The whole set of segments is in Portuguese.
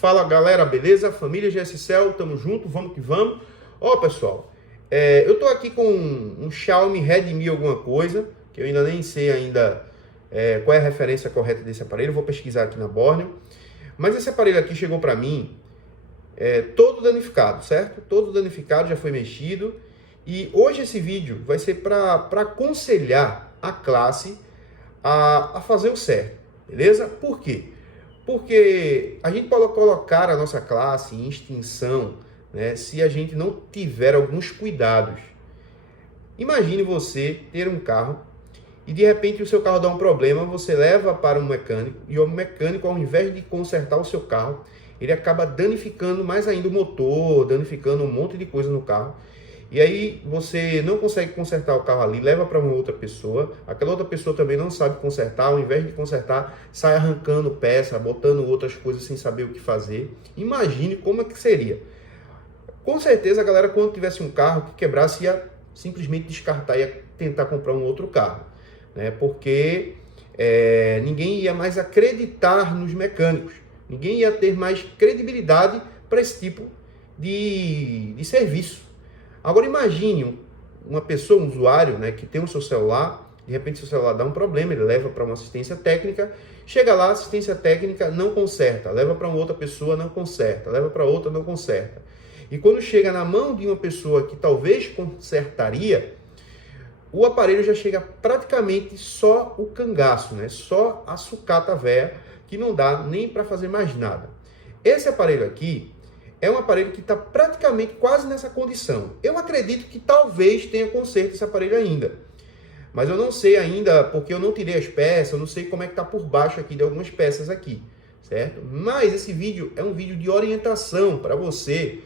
Fala galera, beleza? Família GSCell, tamo junto, vamos que vamos. Ó pessoal, eu tô aqui com um Xiaomi Redmi alguma coisa, que eu ainda nem sei ainda qual é a referência correta desse aparelho, vou pesquisar aqui na Borneo. Mas esse aparelho aqui chegou para mim todo danificado, certo? Todo danificado, já foi mexido. E hoje esse vídeo vai ser para aconselhar a classe a fazer o certo, beleza? Por quê? Porque a gente pode colocar a nossa classe em extinção, né, se a gente não tiver alguns cuidados. Imagine você ter um carro e de repente o seu carro dá um problema, você leva para um mecânico e o mecânico, ao invés de consertar o seu carro, ele acaba danificando mais ainda o motor, danificando um monte de coisa no carro. E aí você não consegue consertar o carro ali, leva para uma outra pessoa, aquela outra pessoa também não sabe consertar, ao invés de consertar, sai arrancando peça, botando outras coisas sem saber o que fazer. Imagine como é que seria. Com certeza a galera, quando tivesse um carro que quebrasse, ia simplesmente descartar, ia tentar comprar um outro carro, né? Porque ninguém ia mais acreditar nos mecânicos, ninguém ia ter mais credibilidade para esse tipo de serviço. Agora imagine uma pessoa, um usuário, né, que tem o seu celular, de repente seu celular dá um problema, ele leva para uma assistência técnica, chega lá, a assistência técnica não conserta, leva para uma outra pessoa, não conserta, leva para outra, não conserta. E quando chega na mão de uma pessoa que talvez consertaria, o aparelho já chega praticamente só o cangaço, né? Só a sucata véia, que não dá nem para fazer mais nada. Esse aparelho aqui é um aparelho que está praticamente quase nessa condição. Eu acredito que talvez tenha conserto esse aparelho ainda. Mas eu não sei ainda, porque eu não tirei as peças, eu não sei como é que está por baixo aqui de algumas peças aqui, certo? Mas esse vídeo é um vídeo de orientação para você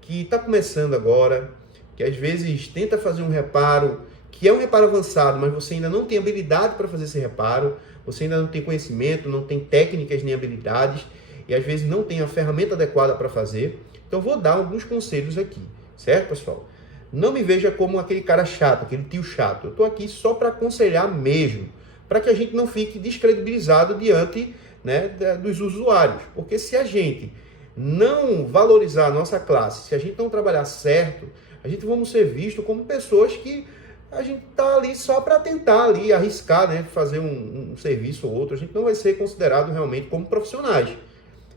que está começando agora, que às vezes tenta fazer um reparo, que é um reparo avançado, mas você ainda não tem habilidade para fazer esse reparo, você ainda não tem conhecimento, não tem técnicas nem habilidades, e às vezes não tem a ferramenta adequada para fazer. Então vou dar alguns conselhos aqui, certo, pessoal? Não me veja como aquele cara chato, aquele tio chato. Eu estou aqui só para aconselhar mesmo, para que a gente não fique descredibilizado diante, né, dos usuários. Porque se a gente não valorizar a nossa classe, se a gente não trabalhar certo, a gente vamos ser visto como pessoas que a gente está ali só para tentar ali arriscar, né, fazer um serviço ou outro. A gente não vai ser considerado realmente como profissionais.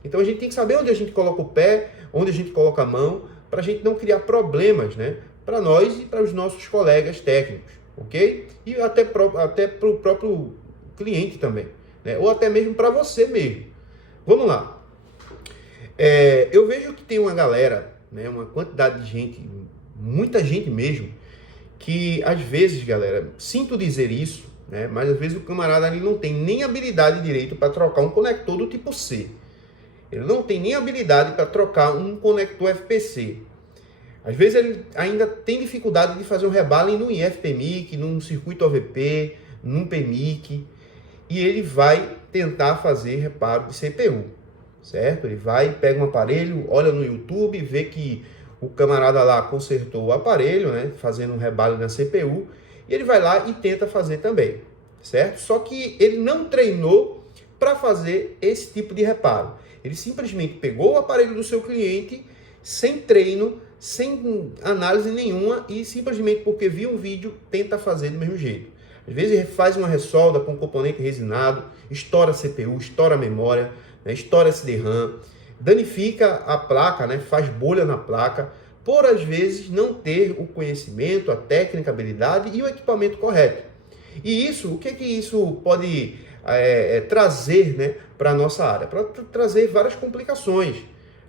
Então a gente tem que saber onde a gente coloca o pé, onde a gente coloca a mão, para a gente não criar problemas, né, para nós e para os nossos colegas técnicos, ok? E até para o próprio cliente também, né, ou até mesmo para você mesmo. Vamos lá. Eu vejo que tem uma galera, né, uma quantidade de gente, muita gente mesmo, que às vezes, galera, sinto dizer isso, né, mas às vezes o camarada ali não tem nem habilidade direito para trocar um conector do tipo C. Ele não tem nem habilidade para trocar um conector FPC. Às vezes ele ainda tem dificuldade de fazer um rebalem no IF-PMIC, num circuito OVP, num PMIC, e ele vai tentar fazer reparo de CPU, certo? Ele vai, pega um aparelho, olha no YouTube, vê que o camarada lá consertou o aparelho, né, fazendo um rebalem na CPU, e ele vai lá e tenta fazer também, certo? Só que ele não treinou para fazer esse tipo de reparo. Ele simplesmente pegou o aparelho do seu cliente sem treino, sem análise nenhuma e simplesmente porque viu um vídeo, tenta fazer do mesmo jeito. Às vezes ele faz uma ressolda com componente resinado, estoura a CPU, estoura a memória, né, estoura SD-RAM, danifica a placa, né, faz bolha na placa, por às vezes não ter o conhecimento, a técnica, a habilidade e o equipamento correto. E isso, o que isso pode trazer, né, para a nossa área? Para trazer várias complicações,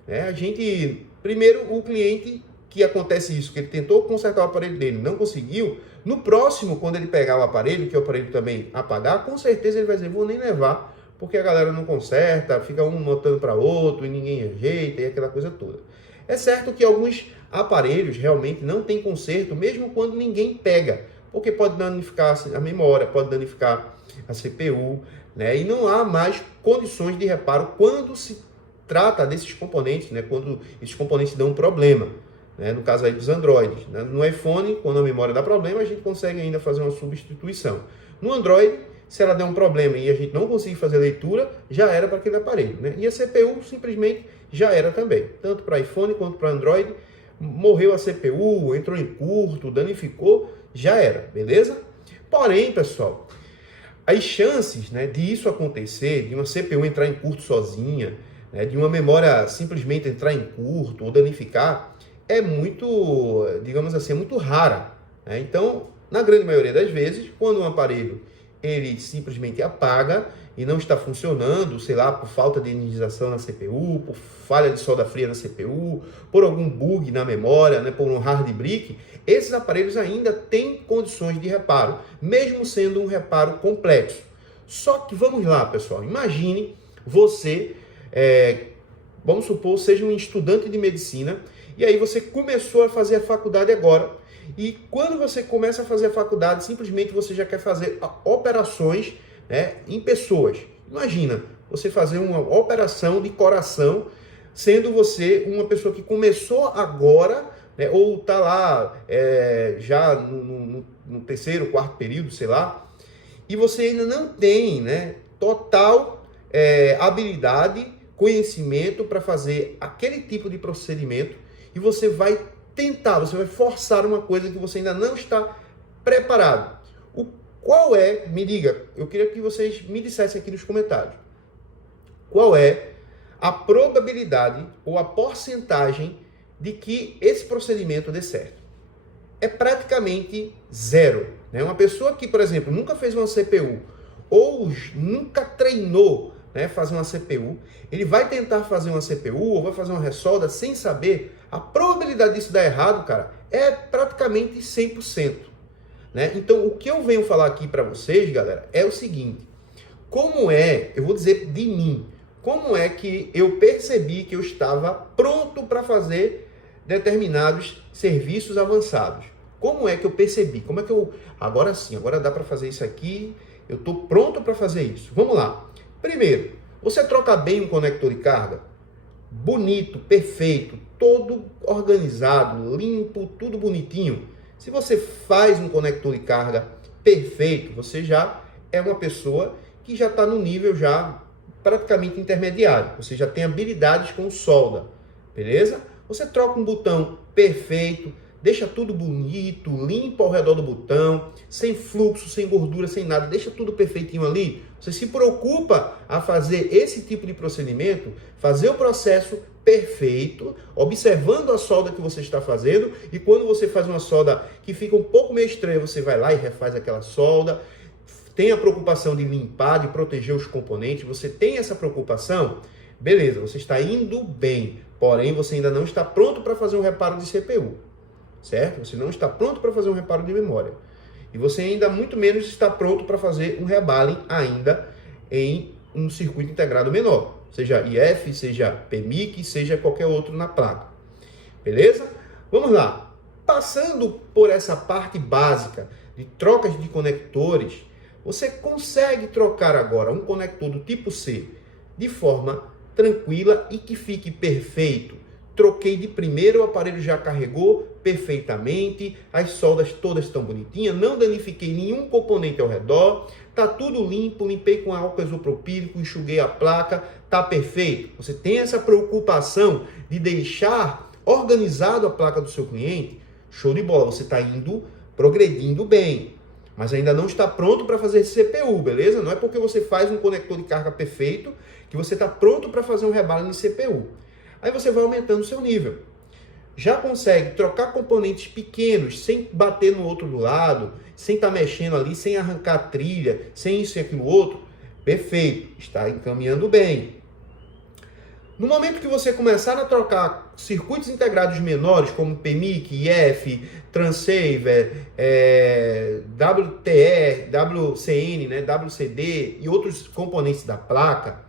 né? A gente, primeiro, o cliente, que acontece isso, que ele tentou consertar o aparelho dele, não conseguiu, no próximo, quando ele pegar o aparelho, que o aparelho também apagar, com certeza ele vai dizer, vou nem levar, porque a galera não conserta, fica um notando para outro, e ninguém ajeita, e aquela coisa toda. É certo que alguns aparelhos realmente não tem conserto, mesmo quando ninguém pega, porque pode danificar a memória, pode danificar a CPU, né? E não há mais condições de reparo quando se trata desses componentes, né? Quando esses componentes dão um problema, né? No caso aí dos Androids, né? No iPhone, quando a memória dá problema, a gente consegue ainda fazer uma substituição. No Android, se ela der um problema e a gente não conseguir fazer leitura, já era para aquele aparelho, né? E a CPU simplesmente já era também. Tanto para iPhone quanto para Android, morreu a CPU, entrou em curto, danificou, já era, beleza? Porém, pessoal, as chances, né, de isso acontecer, de uma CPU entrar em curto sozinha, né, de uma memória simplesmente entrar em curto ou danificar, é muito, digamos assim, é muito rara, né? Então, na grande maioria das vezes, quando um aparelho ele simplesmente apaga e não está funcionando, sei lá, por falta de energização na CPU, por falha de solda fria na CPU, por algum bug na memória, né, por um hard brick, esses aparelhos ainda têm condições de reparo, mesmo sendo um reparo complexo. Só que vamos lá, pessoal, imagine você, vamos supor, seja um estudante de medicina, e aí você começou a fazer a faculdade agora, e quando você começa a fazer a faculdade, simplesmente você já quer fazer operações, né, em pessoas. Imagina, você fazer uma operação de coração, sendo você uma pessoa que começou agora, né, ou está lá já no terceiro, quarto período, sei lá, e você ainda não tem, né, total habilidade, conhecimento para fazer aquele tipo de procedimento, e você vai tentar, você vai forçar uma coisa que você ainda não está preparado. Qual é, me diga, eu queria que vocês me dissessem aqui nos comentários, qual é a probabilidade ou a porcentagem de que esse procedimento dê certo? É praticamente zero, né? Uma pessoa que, por exemplo, nunca fez uma CPU ou nunca treinou, né, fazer uma CPU, ele vai tentar fazer uma CPU ou vai fazer uma ressolda sem saber, a probabilidade disso dar errado, cara, é praticamente 100%. Né? Então, o que eu venho falar aqui para vocês, galera, é o seguinte: eu vou dizer de mim, como é que eu percebi que eu estava pronto para fazer determinados serviços avançados? Como é que eu percebi? Como é que agora sim, agora dá para fazer isso aqui, eu estou pronto para fazer isso. Vamos lá. Primeiro, você troca bem um conector de carga? Bonito, perfeito, todo organizado, limpo, tudo bonitinho. Se você faz um conector de carga perfeito, você já é uma pessoa que já está no nível já praticamente intermediário. Você já tem habilidades com solda, beleza? Você troca um botão perfeito, deixa tudo bonito, limpo ao redor do botão, sem fluxo, sem gordura, sem nada, deixa tudo perfeitinho ali. Você se preocupa a fazer esse tipo de procedimento, fazer o processo perfeito, observando a solda que você está fazendo, e quando você faz uma solda que fica um pouco meio estranha, você vai lá e refaz aquela solda, tem a preocupação de limpar, de proteger os componentes, você tem essa preocupação, beleza, você está indo bem, porém você ainda não está pronto para fazer um reparo de CPU, certo? Você não está pronto para fazer um reparo de memória, e você ainda muito menos está pronto para fazer um rebalem ainda em um circuito integrado menor, seja IF, seja PMIC, seja qualquer outro na placa. Beleza? Vamos lá. Passando por essa parte básica de trocas de conectores, você consegue trocar agora um conector do tipo C de forma tranquila e que fique perfeito. Troquei de primeiro, o aparelho já carregou perfeitamente, as soldas todas estão bonitinhas, não danifiquei nenhum componente ao redor, tá tudo limpo, limpei com álcool isopropílico, enxuguei a placa, tá perfeito. Você tem essa preocupação de deixar organizado a placa do seu cliente? Show de bola, você está indo, progredindo bem, mas ainda não está pronto para fazer CPU, beleza? Não é porque você faz um conector de carga perfeito que você está pronto para fazer um rebalo de CPU. Aí você vai aumentando o seu nível. Já consegue trocar componentes pequenos, sem bater no outro do lado, sem estar mexendo ali, sem arrancar a trilha, sem isso e aquilo outro. Perfeito, está encaminhando bem. No momento que você começar a trocar circuitos integrados menores, como PMIC, IF, Transceiver, WTR, WCN, né, WCD e outros componentes da placa,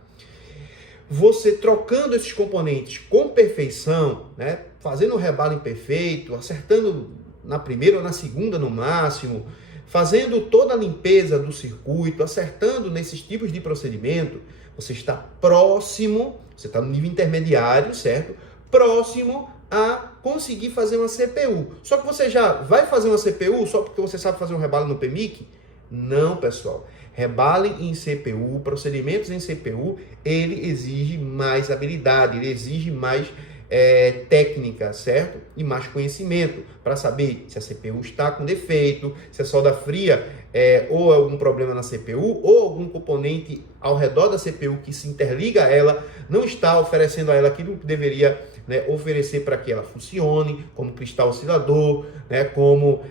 você trocando esses componentes com perfeição, né, fazendo o rebalo perfeito, acertando na primeira ou na segunda no máximo, fazendo toda a limpeza do circuito, acertando nesses tipos de procedimento, você está próximo, você está no nível intermediário, certo? Próximo a conseguir fazer uma CPU. Só que você já vai fazer uma CPU só porque você sabe fazer um rebalo no PMIC? Não, pessoal. Rebale em CPU, procedimentos em CPU, ele exige mais habilidade, ele exige mais técnica, certo? E mais conhecimento para saber se a CPU está com defeito, se a solda fria ou algum problema na CPU, ou algum componente ao redor da CPU que se interliga a ela, não está oferecendo a ela aquilo que deveria, né, oferecer para que ela funcione, como cristal oscilador, né, como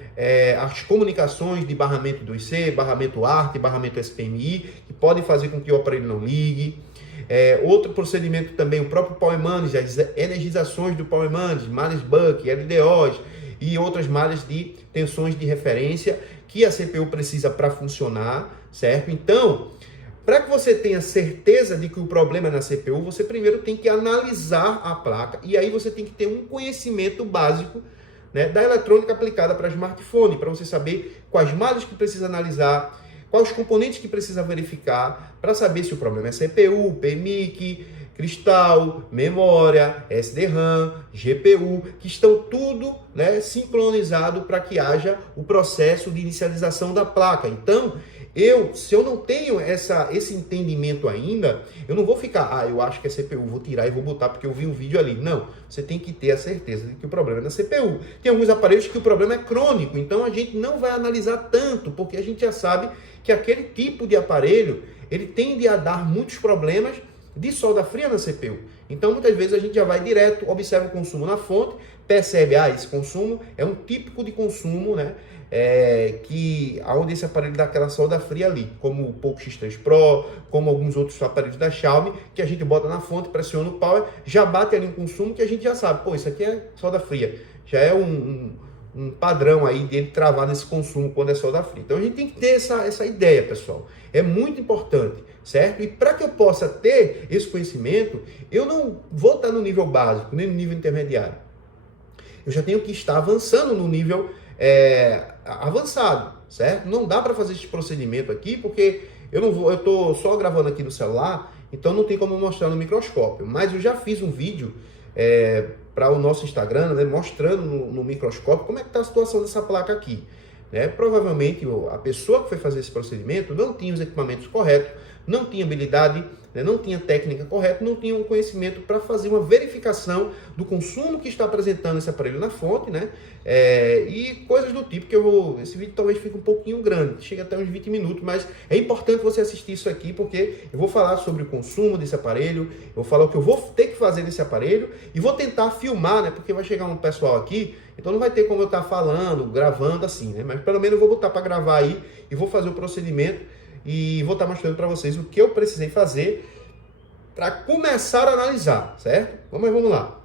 as comunicações de barramento 2C, barramento ART, barramento SPMI, que podem fazer com que o aparelho não ligue. Outro procedimento também, o próprio Power Manage, as energizações do Power Manage, malhas Buck, LDOs e outras malhas de tensões de referência que a CPU precisa para funcionar, certo? Então, para que você tenha certeza de que o problema é na CPU, você primeiro tem que analisar a placa e aí você tem que ter um conhecimento básico, né, da eletrônica aplicada para smartphone, para você saber quais malhas que precisa analisar, quais componentes que precisa verificar para saber se o problema é CPU, PMIC, cristal, memória, SDRAM, GPU, que estão tudo, né, sincronizado para que haja o processo de inicialização da placa. Então, se eu não tenho esse entendimento ainda, eu não vou ficar, eu acho que é CPU, vou tirar e vou botar porque eu vi um vídeo ali. Não, você tem que ter a certeza de que o problema é na CPU. Tem alguns aparelhos que o problema é crônico, então a gente não vai analisar tanto, porque a gente já sabe que aquele tipo de aparelho, ele tende a dar muitos problemas de solda fria na CPU. Então, muitas vezes a gente já vai direto, observa o consumo na fonte, percebe, esse consumo é um típico de consumo, né? Onde esse aparelho dá aquela solda fria ali, como o Poco X3 Pro, como alguns outros aparelhos da Xiaomi, que a gente bota na fonte, pressiona o power, já bate ali um consumo que a gente já sabe, isso aqui é solda fria, já é um padrão aí dele travar nesse consumo quando é solda fria. Então a gente tem que ter essa ideia, pessoal, é muito importante, certo? E para que eu possa ter esse conhecimento, eu não vou estar no nível básico, nem no nível intermediário, eu já tenho que estar avançando no nível avançado, certo? Não dá para fazer esse procedimento aqui, porque eu estou só gravando aqui no celular, então não tem como mostrar no microscópio, mas eu já fiz um vídeo para o nosso Instagram, né, mostrando no microscópio como é que está a situação dessa placa aqui, né? Provavelmente a pessoa que foi fazer esse procedimento não tinha os equipamentos corretos, não tinha habilidade, né, não tinha técnica correta, não tinha um conhecimento para fazer uma verificação do consumo que está apresentando esse aparelho na fonte, né? E coisas do tipo que esse vídeo talvez fique um pouquinho grande, chega até uns 20 minutos, mas é importante você assistir isso aqui, porque eu vou falar sobre o consumo desse aparelho, eu vou falar o que eu vou ter que fazer nesse aparelho e vou tentar filmar, né? Porque vai chegar um pessoal aqui, então não vai ter como eu estar falando, gravando assim, né? Mas pelo menos eu vou botar para gravar aí e vou fazer o procedimento e vou estar mostrando para vocês o que eu precisei fazer para começar a analisar, certo? Vamos lá.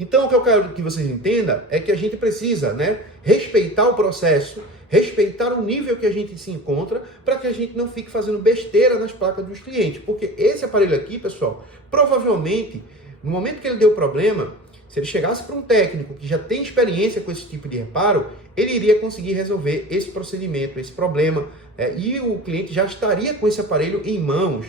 Então, o que eu quero que vocês entendam é que a gente precisa, né, respeitar o processo, respeitar o nível que a gente se encontra, para que a gente não fique fazendo besteira nas placas dos clientes. Porque esse aparelho aqui, pessoal, provavelmente, no momento que ele deu problema, se ele chegasse para um técnico que já tem experiência com esse tipo de reparo, ele iria conseguir resolver esse procedimento, esse problema, e o cliente já estaria com esse aparelho em mãos.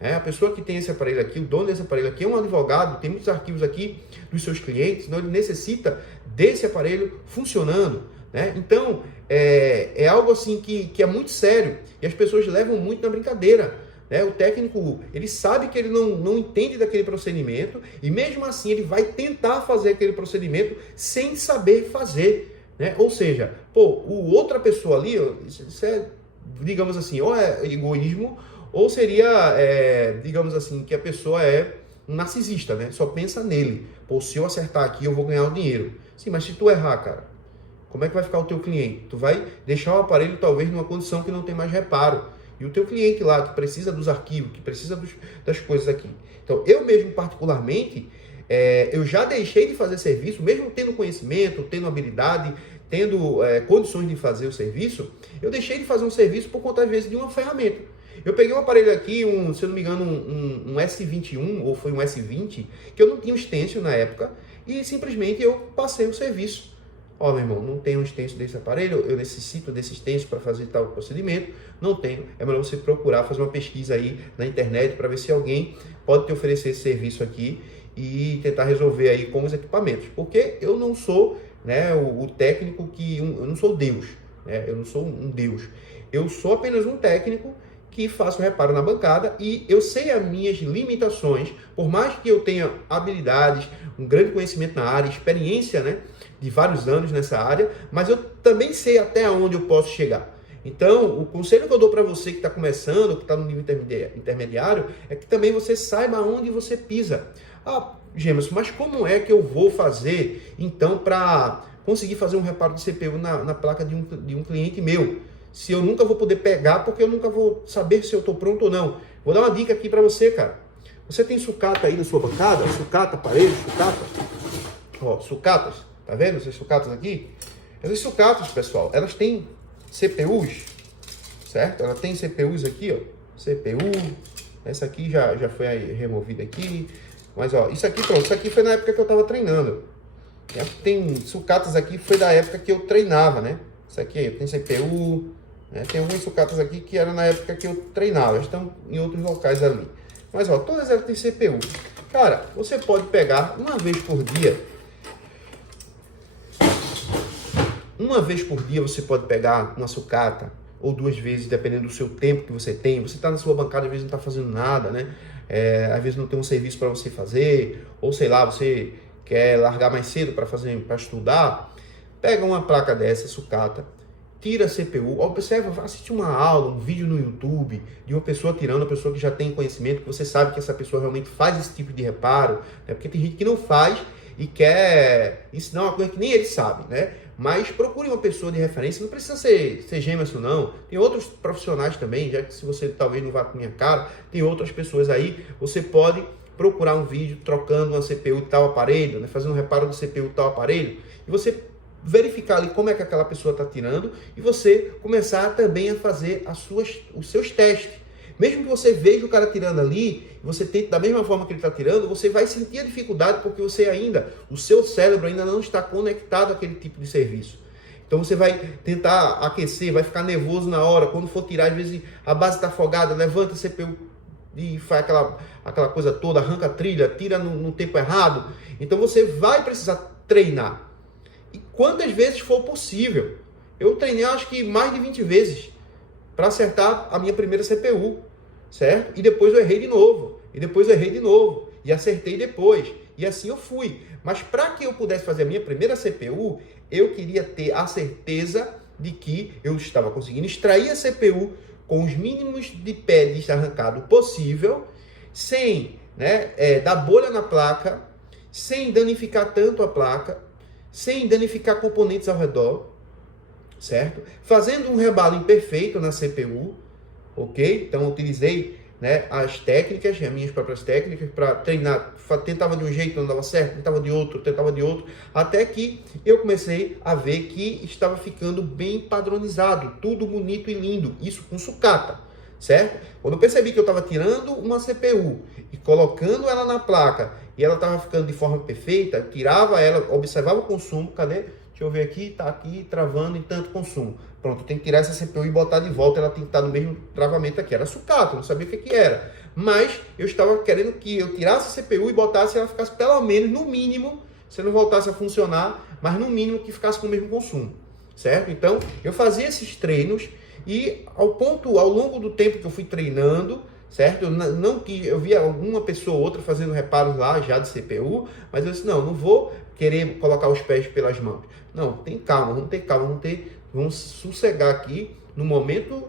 A pessoa que tem esse aparelho aqui, o dono desse aparelho aqui é um advogado, tem muitos arquivos aqui dos seus clientes, então ele necessita desse aparelho funcionando, né? Então, é algo assim que é muito sério e as pessoas levam muito na brincadeira, né? O técnico, ele sabe que ele não entende daquele procedimento e mesmo assim ele vai tentar fazer aquele procedimento sem saber fazer, né? Ou seja, outra pessoa ali, isso é, digamos assim, ou é egoísmo, ou seria, digamos assim, que a pessoa é um narcisista, né? Só pensa nele. Se eu acertar aqui, eu vou ganhar o dinheiro. Sim, mas se tu errar, cara, como é que vai ficar o teu cliente? Tu vai deixar o aparelho, talvez, numa condição que não tem mais reparo. E o teu cliente lá, que precisa dos arquivos, que precisa das coisas aqui. Então, eu mesmo, particularmente, eu já deixei de fazer serviço, mesmo tendo conhecimento, tendo habilidade, tendo condições de fazer o serviço, eu deixei de fazer um serviço por conta, às vezes, de uma ferramenta. Eu peguei um aparelho aqui, se eu não me engano, um S21, ou foi um S20, que eu não tinha um stencil na época, e simplesmente eu passei o serviço. Meu irmão, não tenho um stencil desse aparelho, eu necessito desse stencil para fazer tal procedimento, não tenho. É melhor você procurar, fazer uma pesquisa aí na internet para ver se alguém pode te oferecer esse serviço aqui e tentar resolver aí com os equipamentos. Porque eu não sou, né, o técnico eu não sou Deus. né? Eu não sou um Deus. Eu sou apenas um técnico que faço reparo na bancada e eu sei as minhas limitações, por mais que eu tenha habilidades, um grande conhecimento na área, experiência, né, de vários anos nessa área, mas eu também sei até onde eu posso chegar. Então, o conselho que eu dou para você que está começando, que está no nível intermediário, é que também você saiba onde você pisa. Ah, Gemerson, mas como é que eu vou fazer, então, para conseguir fazer um reparo de CPU na placa de um cliente meu? Se eu nunca vou poder pegar, porque eu nunca vou saber se eu estou pronto ou não. Vou dar uma dica aqui para você, cara. Você tem sucata aí na sua bancada? Sucata, parede, sucata? Ó, sucatas. Tá vendo essas sucatas aqui? Essas sucatas, pessoal, elas têm CPUs, certo? Ela tem CPUs aqui, ó. CPU. Essa aqui já foi aí removida aqui. Mas, ó, isso aqui, pronto. Isso aqui foi na época que eu tava treinando. Tem sucatas aqui, foi da época que eu treinava, né? Isso aqui tem CPU, né? Tem algumas sucatas aqui que eram na época que eu treinava, estão em outros locais ali. Mas ó, todas elas têm CPU. Cara, você pode pegar uma vez por dia. Uma vez por dia você pode pegar uma sucata, ou 2 vezes, dependendo do seu tempo que você tem. Você está na sua bancada, às vezes não está fazendo nada, né? Às vezes não tem um serviço para você fazer, ou sei lá, você quer largar mais cedo para estudar. Pega uma placa dessa, sucata, tira a CPU, observa, assiste uma aula, um vídeo no YouTube de uma pessoa tirando, uma pessoa que já tem conhecimento, que você sabe que essa pessoa realmente faz esse tipo de reparo, né? Porque tem gente que não faz e quer ensinar uma coisa que nem ele sabe, né? Mas procure uma pessoa de referência, não precisa ser Gemerson, não. Tem outros profissionais também, já que se você talvez não vá com minha cara, tem outras pessoas aí, você pode procurar um vídeo trocando uma CPU de tal aparelho, né? Fazendo um reparo de CPU de tal aparelho, e você verificar ali como é que aquela pessoa está tirando e você começar também a fazer os seus testes. Mesmo que você veja o cara tirando ali, você tente da mesma forma que ele está tirando, você vai sentir a dificuldade porque o seu cérebro ainda não está conectado àquele tipo de serviço. Então você vai tentar aquecer, vai ficar nervoso na hora, quando for tirar, às vezes a base está afogada, levanta a CPU e faz aquela coisa toda, arranca a trilha, tira no tempo errado. Então você vai precisar treinar. E quantas vezes for possível. Eu treinei acho que mais de 20 vezes para acertar a minha primeira CPU, certo? E depois eu errei de novo, e depois eu errei de novo, e acertei depois, e assim eu fui. Mas para que eu pudesse fazer a minha primeira CPU, eu queria ter a certeza de que eu estava conseguindo extrair a CPU com os mínimos de pads arrancado possível, sem dar bolha na placa, sem danificar tanto a placa, sem danificar componentes ao redor, certo? Fazendo um rebalo imperfeito na CPU, ok? Então, eu utilizei as técnicas, as minhas próprias técnicas, para treinar. Tentava de um jeito, não dava certo, tentava de outro, até que eu comecei a ver que estava ficando bem padronizado, tudo bonito e lindo, isso com sucata, certo? Quando eu percebi que eu estava tirando uma CPU e colocando ela na placa, e ela estava ficando de forma perfeita, eu tirava ela, observava o consumo, cadê? Deixa eu ver aqui, tá aqui travando em tanto consumo. Pronto, tem que tirar essa CPU e botar de volta, ela tem que estar no mesmo travamento aqui. Era sucata, não sabia o que era. Mas eu estava querendo que eu tirasse a CPU e botasse, ela ficasse pelo menos, no mínimo, se não voltasse a funcionar, mas no mínimo que ficasse com o mesmo consumo, certo? Então, eu fazia esses treinos e ao longo do tempo que eu fui treinando, certo? Eu via alguma pessoa ou outra fazendo reparos lá já de CPU, mas eu disse, não vou querer colocar os pés pelas mãos. Não, tem calma, vamos ter calma, vamos sossegar aqui, no momento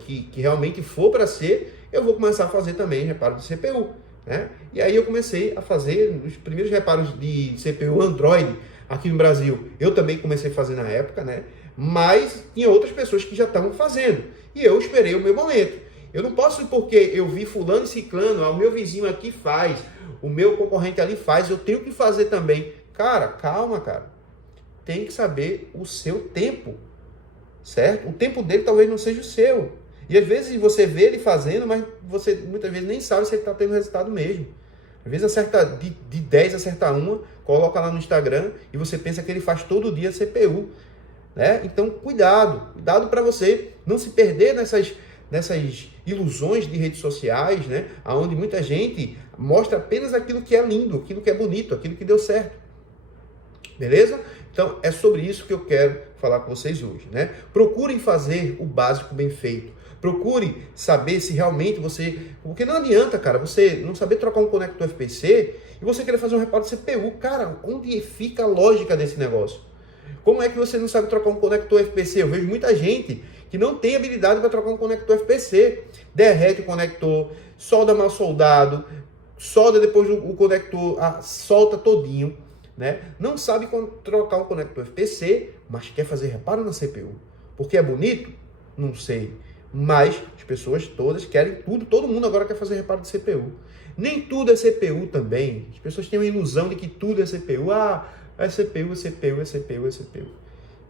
que realmente for para ser, eu vou começar a fazer também reparo de CPU, né? E aí eu comecei a fazer os primeiros reparos de CPU Android aqui no Brasil. Eu também comecei a fazer na época, né? Mas tinha outras pessoas que já estavam fazendo, e eu esperei o meu momento. Eu não posso, porque eu vi fulano e ciclano, o meu vizinho aqui faz, o meu concorrente ali faz, eu tenho que fazer também. Cara, calma, cara. Tem que saber o seu tempo, certo? O tempo dele talvez não seja o seu. E às vezes você vê ele fazendo, mas você muitas vezes nem sabe se ele está tendo resultado mesmo. Às vezes acerta de 10, acerta uma, coloca lá no Instagram e você pensa que ele faz todo dia CPU, né? Então, cuidado para você não se perder nessas ilusões de redes sociais, né? Onde muita gente mostra apenas aquilo que é lindo, aquilo que é bonito, aquilo que deu certo. beleza? Então, é sobre isso que eu quero falar com vocês hoje, né? Procurem fazer o básico bem feito. Procure saber se realmente você... Porque não adianta, cara, você não saber trocar um conector FPC e você querer fazer um reparo de CPU. Cara, onde fica a lógica desse negócio? Como é que você não sabe trocar um conector FPC? Eu vejo muita gente que não tem habilidade para trocar um conector FPC. Derrete o conector, solda mal soldado, solda depois o conector, solta todinho, né? Não sabe trocar um conector FPC, mas quer fazer reparo na CPU. Porque é bonito? Não sei. Mas as pessoas todas querem tudo, todo mundo agora quer fazer reparo de CPU. Nem tudo é CPU também. As pessoas têm uma ilusão de que tudo é CPU. É CPU, é CPU, é CPU, é CPU.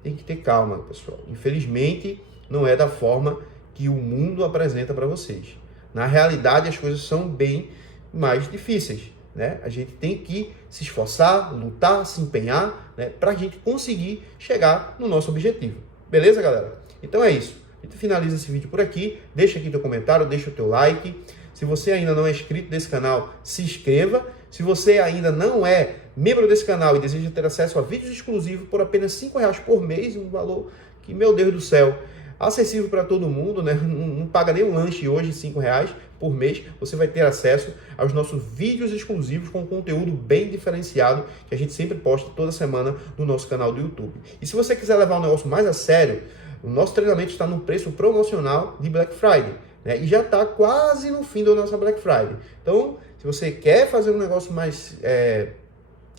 Tem que ter calma, pessoal. Infelizmente, não é da forma que o mundo apresenta para vocês. Na realidade, as coisas são bem mais difíceis, né? A gente tem que se esforçar, lutar, se empenhar, né, para a gente conseguir chegar no nosso objetivo. Beleza, galera? Então é isso. A gente finaliza esse vídeo por aqui. Deixa aqui teu comentário, deixa o teu like. Se você ainda não é inscrito nesse canal, se inscreva. Se você ainda não é membro desse canal e deseja ter acesso a vídeos exclusivos por apenas R$5 por mês, um valor que, meu Deus do céu, acessível para todo mundo, né? Não paga nem um lanche hoje, R$5 por mês, você vai ter acesso aos nossos vídeos exclusivos com conteúdo bem diferenciado que a gente sempre posta toda semana no nosso canal do YouTube. E se você quiser levar o negócio mais a sério, o nosso treinamento está no preço promocional de Black Friday, né? E já está quase no fim da nossa Black Friday. Então, se você quer fazer um negócio mais...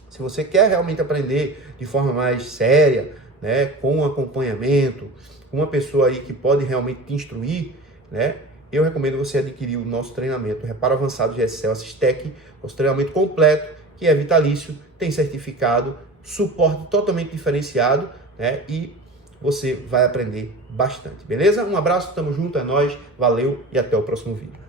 se você quer realmente aprender de forma mais séria, né, com acompanhamento, com uma pessoa aí que pode realmente te instruir, né, eu recomendo você adquirir o nosso treinamento Reparo Avançado GSL Assistec, nosso treinamento completo, que é vitalício, tem certificado, suporte totalmente diferenciado, né, e você vai aprender bastante, beleza? Um abraço, tamo junto, é nóis, valeu e até o próximo vídeo.